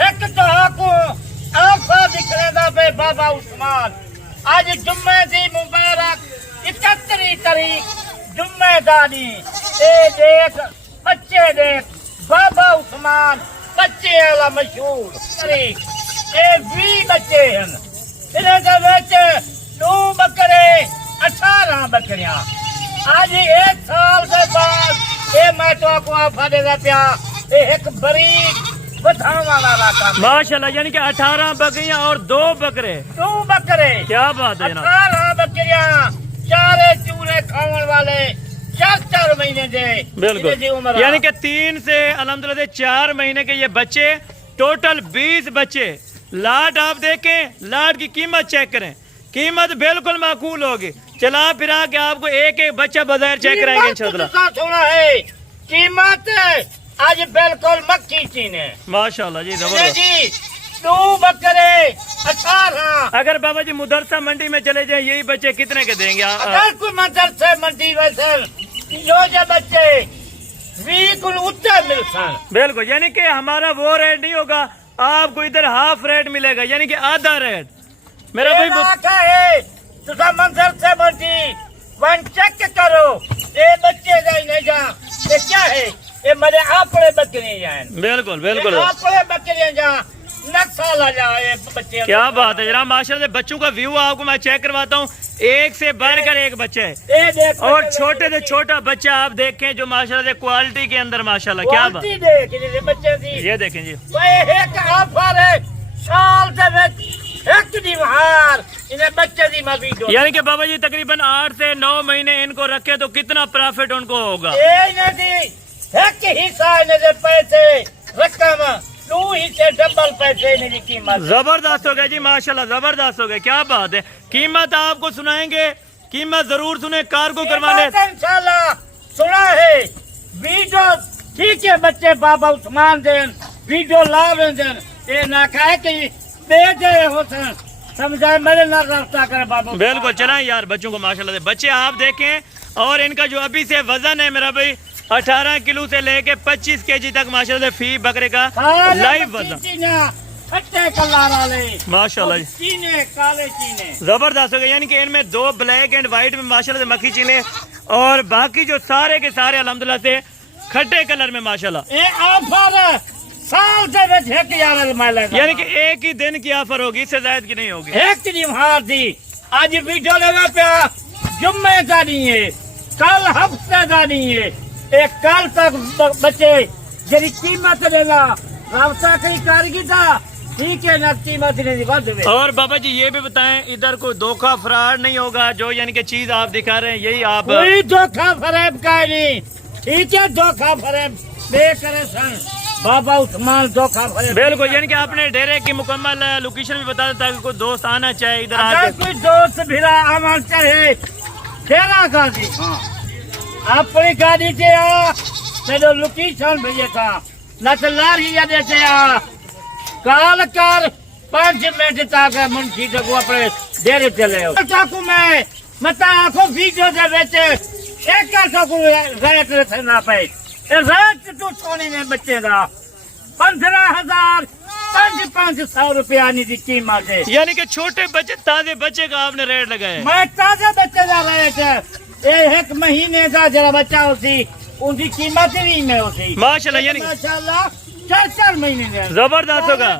ایک تو آکو آفا دکھنے دا بے بابا عثمان آج جمعے دی مبارک 31 تاریخ جمعے دانی اے دیکھ بچے دیکھ بابا عثمان بچے والا مشہور تاریخ اے 20 بچے ہیں انہیں دے وچ 2 بکرے 18 بکریاں آج 1 سال کے بعد اے میں تو کو آفا دے دا پیا اے ایک بریک ماشاءاللہ یعنی کہ 18 بکریاں اور 2 بکرے کیا بات ہے جناب 18 بکریاں چارے چورے کھاون والے 4 مہینے دے بالکل یعنی کہ 3 سے الحمدللہ 4 مہینے کے یہ بچے ٹوٹل 20 بچے لاٹ آپ دیکھیں لاٹ کی قیمت چیک کریں قیمت بالکل معقول ہوگی چلا پھرا کے آپ کو ایک ایک بچہ بظاہر چیک کرائیں گے انشاءاللہ قیمت آج بالکل مکی چینے ماشاءاللہ جی زبردست جی 2 بکرے 18 اگر بابا جی مدرسہ منڈی میں چلے جائیں یہی بچے کتنے کے دیں گے اگر کوئی مدرسہ منڈی ویسے جو بچے 20 کل اتنے مل سن بالکل یعنی کہ ہمارا وہ ریٹ نہیں ہوگا آپ کو ادھر ہاف ریٹ ملے گا یعنی کہ آدھا ریٹ میرا بھائی تسا منظر سے منڈی ون چیک کرو اے بچے جائیں نہیں جا یہ کیا ہے یہ میرے اپنے بکریاں جائیں بالکل بالکل اپنے بکریاں جا نقصان آ جائے بچے کیا بات ہے جناب ماشاءاللہ بچوں کا ویو آپ کو میں چیک کرواتا ہوں ایک سے بڑھ کر ایک بچہ ہے اور چھوٹے سے چھوٹا بچہ آپ دیکھیں جو ماشاءاللہ سے کوالٹی کے اندر ماشاءاللہ کیا بات یہ دیکھیں جی ایک آفر ہے سال سے ایک دیوار انہیں بچے دی مبی دو یعنی کہ بابا جی تقریباً 8 سے 9 مہینے ان کو رکھے تو کتنا پرافٹ ان کو ہوگا ایک حصہ انہیں پیسے رقم 2 حصے ڈبل پیسے انہیں قیمت زبردست ہو گیا جی ماشاءاللہ زبردست ہو گیا کیا بات ہے قیمت آپ کو سنائیں گے قیمت ضرور سنیں کار کو کروانے انشاءاللہ سنا ہے ویڈیو ٹھیک ہے بچے بابا عثمان دین ویڈیو لاویں دین یہ نہ کہے کہ بے دے ہوسن سمجھائے میرے نہ رابطہ کرے بابا بالکل چلائیں یار بچوں کو ماشاءاللہ سے بچے آپ دیکھیں اور ان کا جو ابھی سے وزن ہے میرا بھائی 18 کلو سے لے کے 25 کے جی تک ماشاءاللہ سے فی بکرے کا لائیو وزن ماشاءاللہ چینے کالے چینے زبردست ہو گیا یعنی کہ ان میں 2 بلیک اینڈ وائٹ میں ماشاءاللہ سے مکھی چینے اور باقی جو سارے کے سارے الحمدللہ سے کھٹے کلر میں ماشاءاللہ سال دے وچ 1000 مائلہ یعنی کہ ایک ہی دن کی آفر ہوگی اس سے زائد کی نہیں ہوگی ایک دن ہار دی آج ویڈیو لگا پیا جمعے کا نہیں ہے کل ہفتے کا نہیں ہے ایک کل تک بچے جی قیمت دینا رابطہ کئی کارگی تھا ٹھیک ہے نہ قیمت نہیں بند ہوئے اور بابا جی یہ بھی بتائیں ادھر کوئی دھوکہ فراڈ نہیں ہوگا جو یعنی کہ چیز آپ دکھا رہے ہیں یہی آپ کوئی دھوکہ فریب کا نہیں ٹھیک ہے دھوکہ فریب بے کرے سن بابا عثمان دھوکہ فریب بالکل یعنی کہ آپ نے ڈیرے کی مکمل لوکیشن بھی بتا دیتا کہ کوئی دوست آنا چاہے ادھر اگر کوئی دوست بھیرا آنا چاہے ڈیرا گاڑی اپنی گاڑی سے آ میرے لوکیشن بھیجے تھا نہ تو لاری یا دیتے آ کال کر 5 منٹ تک منشی کو اپنے ڈیرے چلے کو میں متا آنکھوں ویڈیو دے بیچے ایک کو ریٹ رکھنا پہ ریٹ تو سونے میں بچے دا 15,000 500 روپیہ نہیں دی قیمت ہے یعنی کہ چھوٹے بچے تازے بچے کا آپ نے ریٹ لگایا میں تازے بچے کا ریٹ ایک مہینے کا جڑا بچہ ہوتی ان کی قیمت نہیں میں ہوتی ماشاءاللہ یعنی ماشاءاللہ 4 مہینے زبردست ہوگا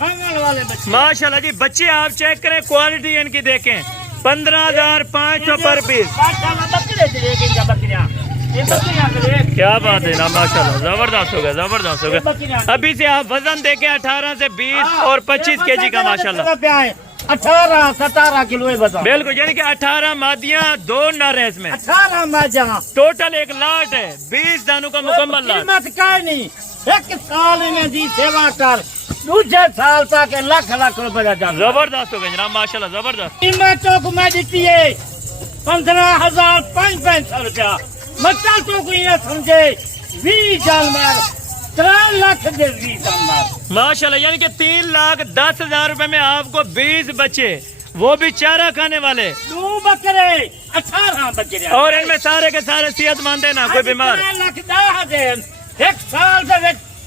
والے بچے ماشاءاللہ جی بچے آپ چیک کریں کوالٹی ان کی دیکھیں 15,500 پر پیس کیا بات ہے نا ماشاءاللہ زبردست ہو گیا زبردست ہو گیا ابھی سے آپ وزن دیکھیں 18 سے 20 اور 25 کے جی کا ماشاءاللہ 18-17 کلو بالکل یعنی کہ 18 مادیاں 2 نر ہیں اس میں 18 مادیاں ٹوٹل ایک لاٹ ہے 20 دانوں کا مکمل لاٹ قیمت کا نہیں ایک سال میں دی سیوا کر دوسرے سال تک لاکھ روپے جانا زبردست ہو گیا جناب ماشاءاللہ زبردست قیمتوں کو میں دیتی ہے 15,500 روپیہ مچھر تو کوئی نہ سمجھے 20 جانور 3 لاکھ دے 20 جانور ماشاءاللہ یعنی کہ 3,10,000 روپے میں آپ کو 20 بچے وہ بھی چارہ کھانے والے 2 بکرے 18 بکرے اور ان میں سارے کے سارے صحت مند ہیں نا کوئی بیمار 3 لاکھ 10 ایک سال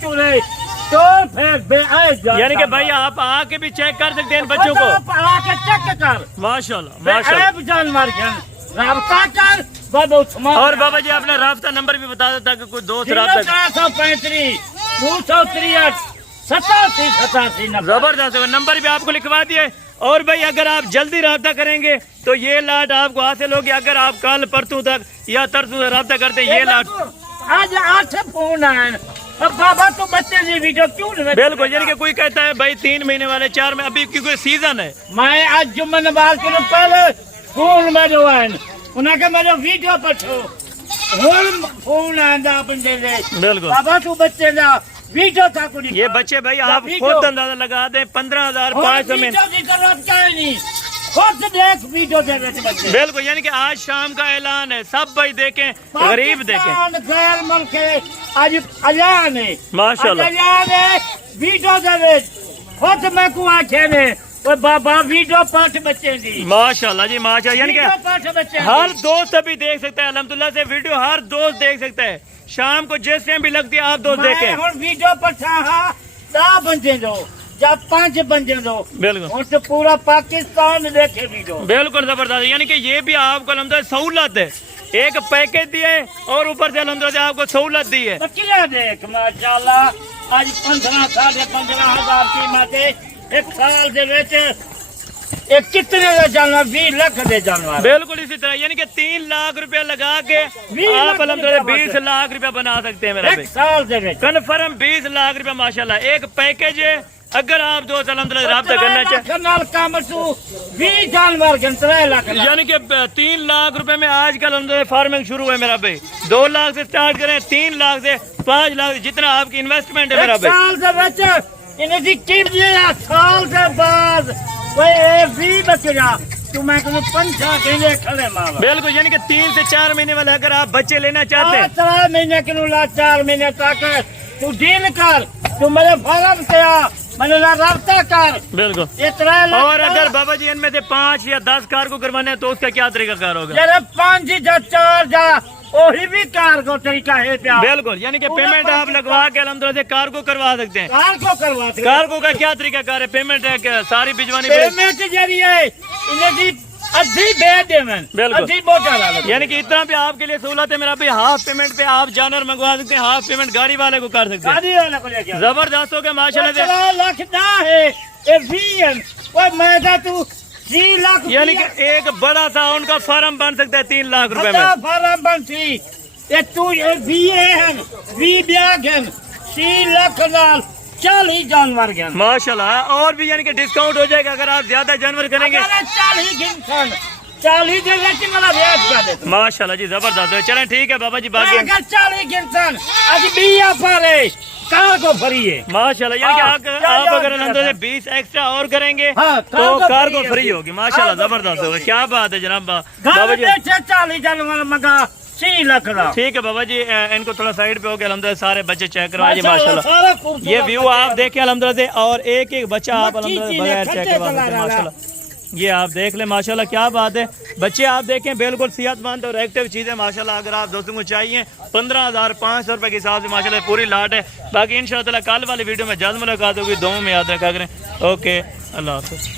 چورے تو پھر بے آئے یعنی کہ بھائی آپ آ کے بھی چیک کر سکتے ہیں ان بچوں کو؟ آ کے چیک کر ماشاءاللہ بے ماشاءاللہ۔ عیب جانور کے رابطہ کر بابا عثمان۔ اور بابا جی اپنا رابطہ نمبر بھی بتا دیتا کہ کوئی دوست رابطہ 335 263 87 نمبر۔ زبردست ہے، نمبر بھی آپ کو لکھوا دیے۔ اور بھائی اگر آپ جلدی رابطہ کریں گے تو یہ لاٹ آپ کو حاصل ہوگی، اگر آپ کل پرسوں تک یا ترسوں تک رابطہ کرتے ہیں یہ لاٹ آج 8 فون آئے اب بابا تو بچے دی ویڈیو کیوں نہیں؟ بالکل، یعنی کہ کوئی کہتا ہے بھائی 3 مہینے والے 4 میں ابھی کیونکہ سیزن ہے۔ میں آج جمعہ نماز کے پہلے فون میں جو آئے انہیں کہ میرے ویڈیو پٹھو فون آئندہ بندے دے بالکل بابا تو بچے دا ویڈیو تھا کو نہیں۔ یہ بچے بھائی آپ خود اندازہ لگا دیں 15,500 میں۔ ویڈیو کی ضرورت کیا نہیں، خود دیکھ ویڈیو دے رہے بچے۔ بالکل، یعنی کہ آج شام کا اعلان ہے، سب بھائی دیکھیں، غریب دیکھیں پاکستان غیر ملک ہے، آج اعلان ہے ماشاءاللہ۔ اعلان ہے ویڈیو دے رہے خود میں کو آنکھیں نے وہ بابا ویڈیو 5 بچے دی ماشاءاللہ جی ماشاءاللہ، یعنی کہ ویڈیو 5 بچے دی۔ ہر دوست ابھی دیکھ سکتا ہے الحمدللہ سے ویڈیو، ہر دوست دیکھ سکتا ہے، شام کو جس ٹائم بھی لگتی ہے آپ دوست میں دیکھیں۔ ہوں ویڈیو پٹھا ہاں 10 بندے دو یا 5 بندے دو بالکل ہوں تو پورا پاکستان دیکھے ویڈیو۔ بالکل زبردست، یعنی کہ یہ بھی آپ کو الحمدللہ سہولت ہے، ایک پیکج دیا ہے اور اوپر سے الحمدللہ سے آپ کو سہولت دی ہے۔ بکریاں دیکھ ماشاءاللہ آج 15,500 قیمت ہے، ایک سال دے وچ ایک کتنے کا جانور 20 لاکھ دے جانور۔ بالکل اسی طرح، یعنی کہ 3 لاکھ روپے لگا کے آپ الحمدللہ 20 لاکھ روپے بنا سکتے ہیں میرا ایک بھائی، سال دے وچ کنفرم 20 لاکھ روپے ماشاءاللہ ایک پیکج ہے۔ اگر آپ دوست الحمدللہ رابطہ کرنا چاہیں، نال کام تو 20 جانور کے 3 لاکھ یعنی کہ 3 لاکھ روپے میں آج کل الحمدللہ فارمنگ شروع ہے میرا بھائی، 2 لاکھ سے سٹارٹ کریں، 3 لاکھ سے 5 لاکھ جتنا آپ کی انویسٹمنٹ ہے میرا ایک بھائی۔ سال دے وچ انہیں دی قیمت یہ سال دے بعد کوئی 20 بچڑا تو میں کہوں 5 کہنے کھڑے مال۔ بالکل، یعنی کہ 3 سے 4 مہینے والے اگر آپ بچے لینا چاہتے ہیں 3 مہینے کے لا 4 مہینے تک تو ڈیل کر، تو میرے فارم سے آ میں رابطہ کر۔ بالکل، یہ 3 لاکھ اور اگر بابا جی ان میں سے 5 یا 10 کار کو کروانے ہیں تو اس کا کیا طریقہ کار ہوگا؟ جب 5 جا 4 جا وہی بھی کار کو طریقہ ہے پیا بالکل، یعنی کہ پیمنٹ آپ لگوا کے الحمدللہ سے کار کو کروا سکتے ہیں۔ کار کو کرواتے کار کو کا کیا طریقہ کار ہے؟ پیمنٹ ہے کہ ساری بھجوانی پڑے؟ پیمنٹ ذریعے انہیں دی ادھی بے دیمن بالکل، ادھی بوٹا ڈالا یعنی کہ اتنا بھی آپ کے لیے سہولت ہے میرا بھی، ہاف پیمنٹ پہ آپ جانور منگوا سکتے ہیں، ہاف پیمنٹ گاڑی والے کو کر سکتے ہیں۔ گاڑی والا کو لے کے زبردست ہو گیا ماشاءاللہ سے، 4 لاکھ دا ہے اے وین وہ میں دا تو 3 لاکھ یعنی کہ ایک بڑا سا ان کا فارم بن سکتا ہے 3 لاکھ روپے میں۔ فارم بنتی یہ تو بھی ہیں بھی بیاگ ہیں 3 لاکھ نال 40 جانور گئے ماشاءاللہ، اور بھی یعنی کہ ڈسکاؤنٹ ہو جائے گا اگر آپ زیادہ جانور کریں گے۔ 40 گھنٹن 40 دے لیتے ملا بیچ کر دیتا ماشاءاللہ جی زبردست ہے، چلیں ٹھیک ہے بابا جی باقی اگر 40 گھنٹن آج بیا پارے کار کو فری ہے ماشاءاللہ، یعنی کہ آپ اگر الحمدللہ سے 20 ایکسٹرا اور کریں گے تو کار کو فری ہوگی ماشاءاللہ، زبردست ہوگا، کیا بات ہے جناب بابا جی۔ 40 جانور مگا 6 لاکھ دا ٹھیک ہے بابا جی، ان کو تھوڑا سائڈ پہ ہو گیا الحمدللہ، سارے بچے چیک کروائیں جی ماشاءاللہ، یہ ویو آپ دیکھیں الحمدللہ سے، اور ایک ایک بچہ آپ الحمدللہ بغیر چیک کروا سکتے ہیں ماشاءاللہ، یہ آپ دیکھ لیں ماشاءاللہ، کیا بات ہے، بچے آپ دیکھیں بالکل صحت مند اور ایکٹیو چیزیں ماشاءاللہ، اگر آپ دوستوں کو چاہیے 15,500 روپے کے حساب سے ماشاءاللہ پوری لاٹ ہے۔ باقی انشاءاللہ کل والی ویڈیو میں جلد ملاقات ہوگی، دعاؤں میں یاد رکھا کریں۔ اوکے، اللہ حافظ۔